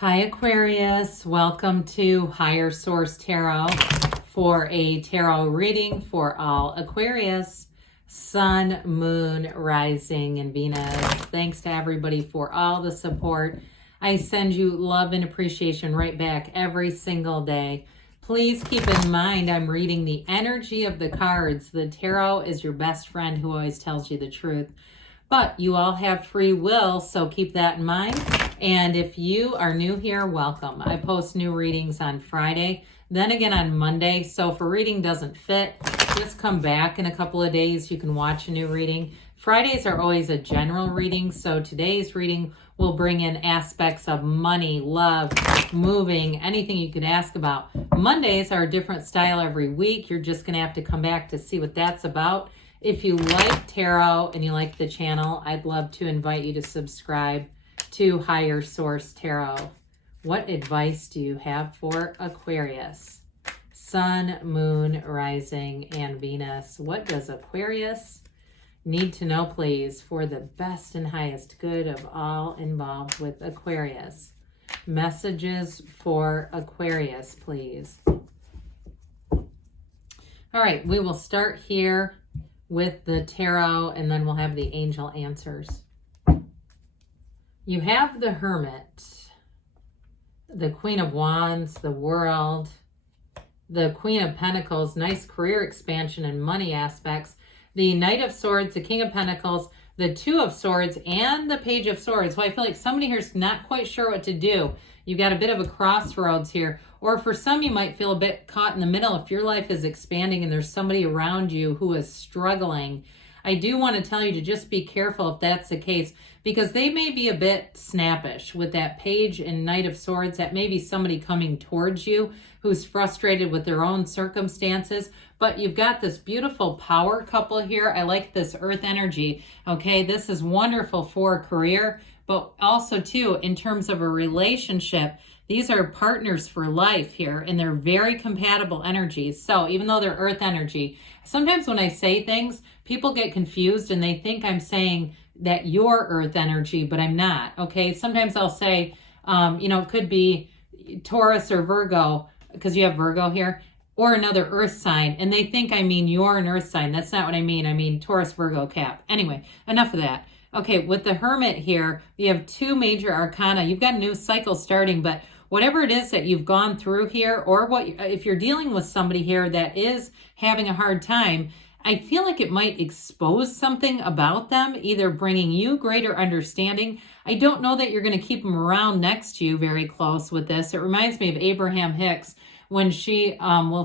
Hi Aquarius, welcome to Higher Source Tarot for a tarot reading for all Aquarius, Sun, Moon, Rising, and Venus. Thanks to everybody for all the support. I send you love and appreciation right back every single day. Please keep in mind I'm reading the energy of the cards. The tarot is your best friend who always tells you the truth. But you all have free will, so keep that in mind. And if you are new here, welcome. I post new readings on Friday, then again on Monday. So if a reading doesn't fit, just come back in a couple of days. You can watch a new reading. Fridays are always a general reading, so today's reading will bring in aspects of money, love, moving, anything you could ask about. Mondays are a different style every week. You're just going to have to come back to see what that's about. If you like tarot and you like the channel, I'd love to invite you to subscribe to Higher Source Tarot. What advice do you have for Aquarius? Sun, Moon, Rising, and Venus. What does Aquarius need to know, please, for the best and highest good of all involved with Aquarius? Messages for Aquarius, please. All right, we will start here with the tarot, and then we'll have the angel answers. You have the Hermit, the Queen of Wands, the World, the Queen of Pentacles, nice career expansion and money aspects, the Knight of Swords, the King of Pentacles, the Two of Swords, and the Page of Swords. Well, I feel like somebody here's not quite sure what to do. You've got a bit of a crossroads here. Or for some, you might feel a bit caught in the middle. If your life is expanding and there's somebody around you who is struggling, I do want to tell you to just be careful if that's the case, because they may be a bit snappish with that Page and Knight of Swords. That may be somebody coming towards you who's frustrated with their own circumstances. But you've got this beautiful power couple here. I like this earth energy. Okay, this is wonderful for a career, but also too, in terms of a relationship, these are partners for life here, and they're very compatible energies. So even though they're earth energy, sometimes when I say things, people get confused and they think I'm saying that you're earth energy, but I'm not. Okay, sometimes I'll say, it could be Taurus or Virgo, because you have Virgo here, or another earth sign, and they think I mean you're an earth sign. That's not what I mean. I mean Taurus, Virgo, Cap. Anyway, enough of that. Okay, with the Hermit here, you have two major arcana. You've got a new cycle starting, but whatever it is that you've gone through here, or if you're dealing with somebody here that is having a hard time, I feel like it might expose something about them, either bringing you greater understanding. I don't know that you're going to keep them around next to you very close with this. It reminds me of Abraham Hicks when they will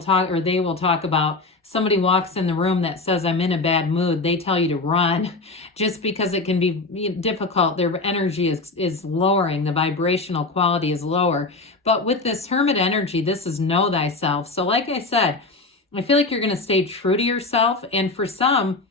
talk about somebody walks in the room that says, I'm in a bad mood. They tell you to run just because it can be difficult. Their energy is lowering. The vibrational quality is lower. But with this Hermit energy, this is know thyself. So like I said, I feel like you're going to stay true to yourself. And for some,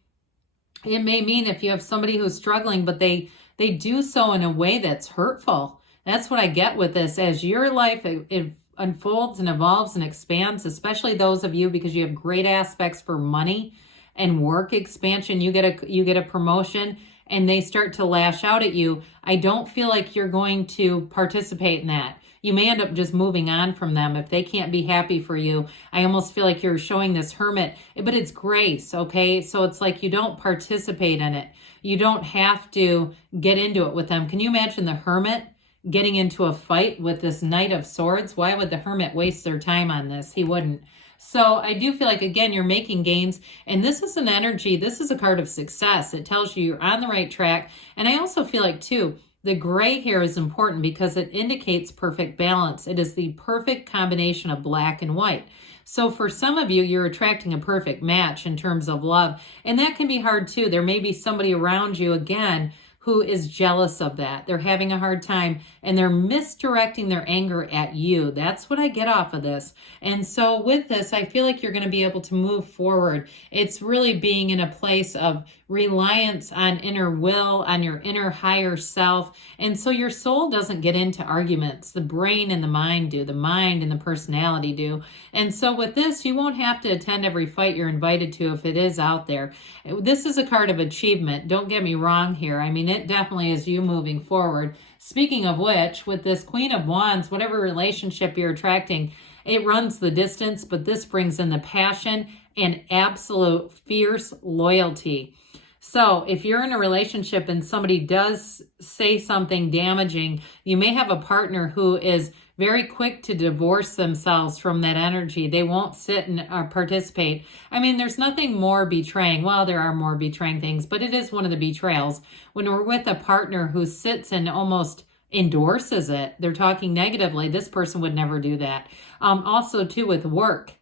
it may mean if you have somebody who's struggling, but they do so in a way that's hurtful. That's what I get with this. As your life it unfolds and evolves and expands, especially those of you, because you have great aspects for money and work expansion, you get a promotion and they start to lash out at you. I don't feel like you're going to participate in that. You may end up just moving on from them if they can't be happy for you. I almost feel like you're showing this Hermit, but it's grace, okay? So it's like you don't participate in it. You don't have to get into it with them. Can you imagine the Hermit getting into a fight with this Knight of Swords? Why would the Hermit waste their time on this? He wouldn't. So I do feel like, again, you're making gains, and this is an energy, this is a card of success. It tells you you're on the right track. And I also feel like, too, the gray here is important because it indicates perfect balance. It is the perfect combination of black and white. So for some of you, you're attracting a perfect match in terms of love, and that can be hard, too. There may be somebody around you, again, who is jealous of that. They're having a hard time and they're misdirecting their anger at you. That's what I get off of this. And so with this, I feel like you're going to be able to move forward. It's really being in a place of reliance on inner will, on your inner higher self. And so your soul doesn't get into arguments. The brain and the mind do. The mind and the personality do. And so with this, you won't have to attend every fight you're invited to if it is out there. This is a card of achievement. Don't get me wrong here. I mean, it definitely is you moving forward. Speaking of which, with this Queen of Wands, whatever relationship you're attracting, it runs the distance, but this brings in the passion and absolute fierce loyalty. So if you're in a relationship and somebody does say something damaging, you may have a partner who is very quick to divorce themselves from that energy. They won't sit and participate. I mean, there's nothing more betraying. Well, there are more betraying things, but it is one of the betrayals. When we're with a partner who sits and almost endorses it, they're talking negatively, this person would never do that. Also, too, with work.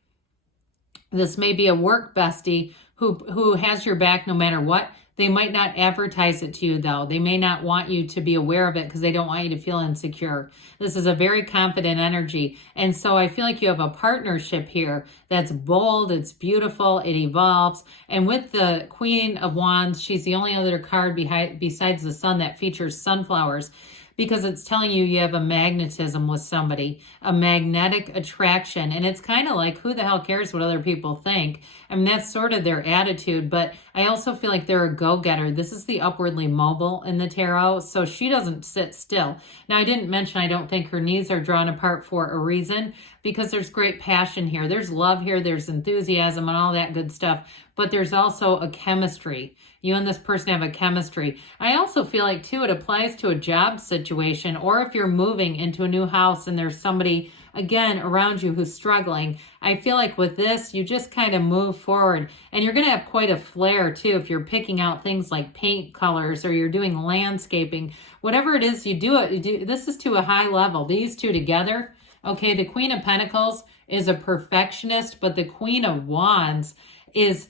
This may be a work bestie who has your back no matter what. They might not advertise it to you, though. They may not want you to be aware of it because they don't want you to feel insecure. This is a very confident energy. And so I feel like you have a partnership here that's bold, it's beautiful, it evolves. And with the Queen of Wands, she's the only other card besides the Sun that features sunflowers, because it's telling you you have a magnetism with somebody, a magnetic attraction. And it's kind of like, who the hell cares what other people think? I mean, that's sort of their attitude, but I also feel like they're a go-getter. This is the upwardly mobile in the tarot, so she doesn't sit still. Now, I didn't mention I don't think her knees are drawn apart for a reason, because there's great passion here. There's love here, there's enthusiasm and all that good stuff, but there's also a chemistry. You and this person have a chemistry. I also feel like, too, it applies to a job situation, or if you're moving into a new house and there's somebody, again, around you who's struggling. I feel like with this, you just kind of move forward, and you're going to have quite a flair, too, if you're picking out things like paint colors or you're doing landscaping. Whatever it is you do, this is to a high level. These two together, okay, the Queen of Pentacles is a perfectionist, but the Queen of Wands is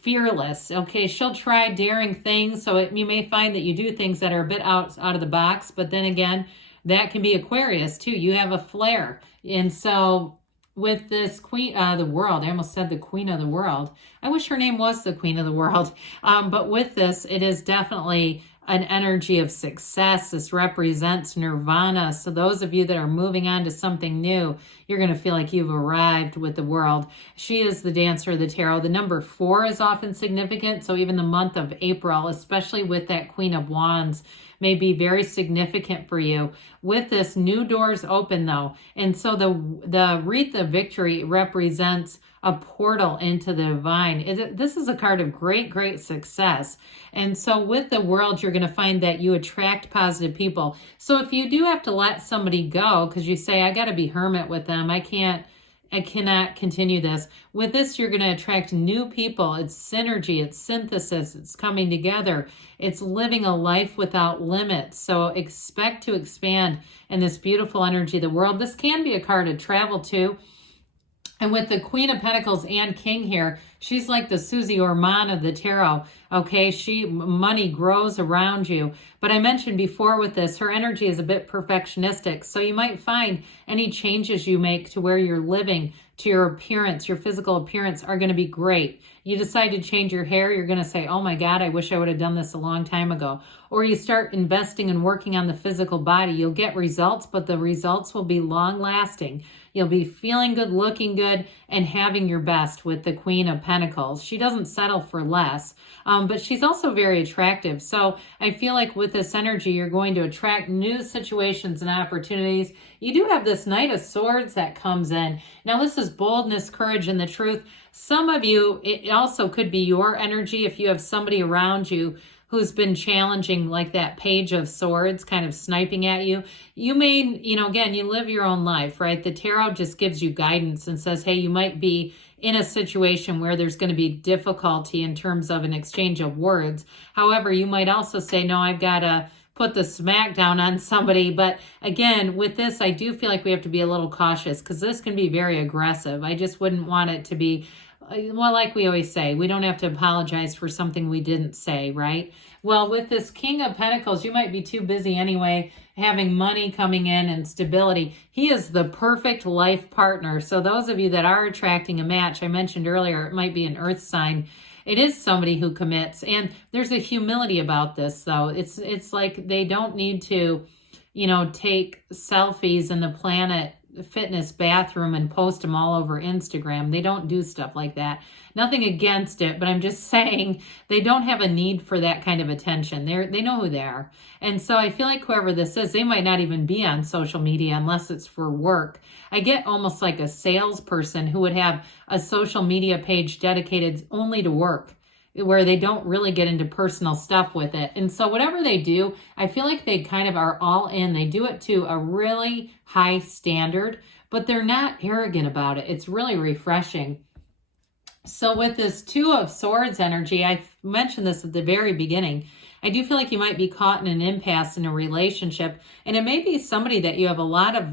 fearless. Okay, she'll try daring things, so you may find that you do things that are a bit out of the box, but then again, that can be Aquarius too. You have a flair. And so with this Queen of the World, I almost said the Queen of the World. I wish her name was the Queen of the World. But with this, it is definitely an energy of success. This represents nirvana. So those of you that are moving on to something new, you're going to feel like you've arrived with the world. She is the dancer of the tarot. The number 4 is often significant. So even the month of April, especially with that Queen of Wands, may be very significant for you. With this, new doors open though. And so the Wreath of Victory represents a portal into the divine. This is a card of great, great success. And so with the world, you're going to find that you attract positive people. So if you do have to let somebody go because you say, I got to be hermit with them, I cannot continue this. With this, you're going to attract new people. It's synergy, it's synthesis, it's coming together. It's living a life without limits. So expect to expand in this beautiful energy of the world. This can be a card of travel too. And with the Queen of Pentacles and King here, she's like the Susie Orman of the tarot. Okay, money grows around you. But I mentioned before with this, her energy is a bit perfectionistic. So you might find any changes you make to where you're living, to your appearance, your physical appearance, are going to be great. You decide to change your hair, you're going to say, oh my God, I wish I would have done this a long time ago. Or you start investing and working on the physical body. You'll get results, but the results will be long lasting. You'll be feeling good, looking good, and having your best with the Queen of Pentacles. She doesn't settle for less, but she's also very attractive. So I feel like with this energy, you're going to attract new situations and opportunities. You do have this Knight of Swords that comes in. Now, this is boldness, courage, and the truth. Some of you, it also could be your energy if you have somebody around you who's been challenging, like that Page of Swords, kind of sniping at you. You may, again, you live your own life, right? The tarot just gives you guidance and says, hey, you might be in a situation where there's going to be difficulty in terms of an exchange of words. However, you might also say, no, I've got to put the smack down on somebody. But again, with this, I do feel like we have to be a little cautious because this can be very aggressive. I just wouldn't want it to be, well, like we always say, we don't have to apologize for something we didn't say, right? Well, with this King of Pentacles, you might be too busy anyway, having money coming in and stability. He is the perfect life partner. So those of you that are attracting a match, I mentioned earlier, it might be an earth sign. It is somebody who commits. And there's a humility about this, though. It's like they don't need to, take selfies in the planet fitness bathroom and post them all over Instagram. They don't do stuff like that. Nothing against it, but I'm just saying they don't have a need for that kind of attention. They know who they are. And so I feel like whoever this is, they might not even be on social media unless it's for work. I get almost like a salesperson who would have a social media page dedicated only to work, where they don't really get into personal stuff with it. And so whatever they do, I feel like they kind of are all in. They do it to a really high standard, but they're not arrogant about it. It's really refreshing. So with this Two of Swords energy, I mentioned this at the very beginning, I do feel like you might be caught in an impasse in a relationship, and it may be somebody that you have a lot of,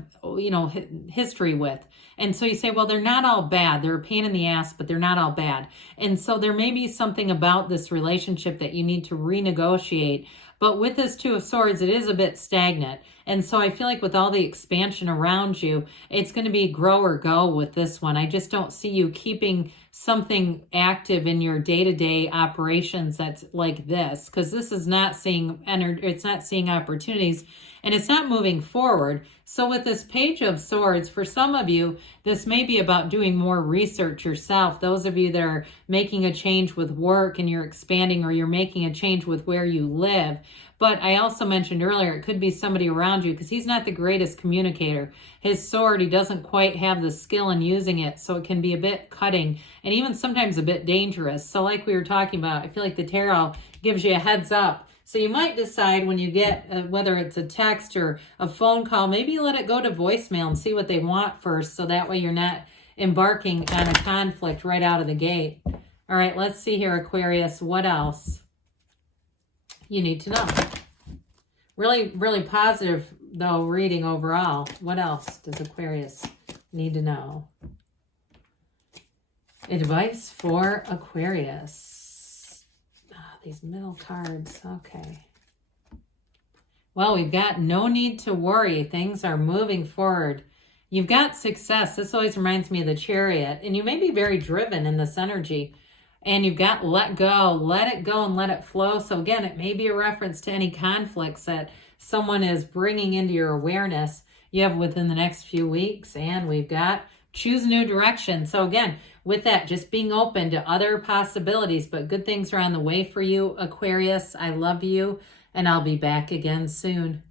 history with. And so you say, well, they're not all bad. They're a pain in the ass, but they're not all bad. And so there may be something about this relationship that you need to renegotiate. But with this Two of Swords, it is a bit stagnant. And so I feel like with all the expansion around you, it's going to be grow or go with this one. I just don't see you keeping something active in your day-to-day operations that's like this, because this is not seeing energy, it's not seeing opportunities, and it's not moving forward. So with this Page of Swords, for some of you, this may be about doing more research yourself. Those of you that are making a change with work and you're expanding, or you're making a change with where you live. But I also mentioned earlier, it could be somebody around you, because he's not the greatest communicator. His sword, he doesn't quite have the skill in using it, so it can be a bit cutting and even sometimes a bit dangerous. So like we were talking about, I feel like the tarot gives you a heads up. So you might decide when you get, whether it's a text or a phone call, maybe let it go to voicemail and see what they want first, so that way you're not embarking on a conflict right out of the gate. All right, let's see here, Aquarius. What else you need to know? Really, really positive, though, reading overall. What else does Aquarius need to know? Advice for Aquarius. Oh, these middle cards. Okay. Well, we've got no need to worry. Things are moving forward. You've got success. This always reminds me of the Chariot. And you may be very driven in this energy. And you've got let go. Let it go and let it flow. So again, it may be a reference to any conflicts that someone is bringing into your awareness you have within the next few weeks. And we've got choose a new direction. So again, with that, just being open to other possibilities, but good things are on the way for you, Aquarius. I love you, and I'll be back again soon.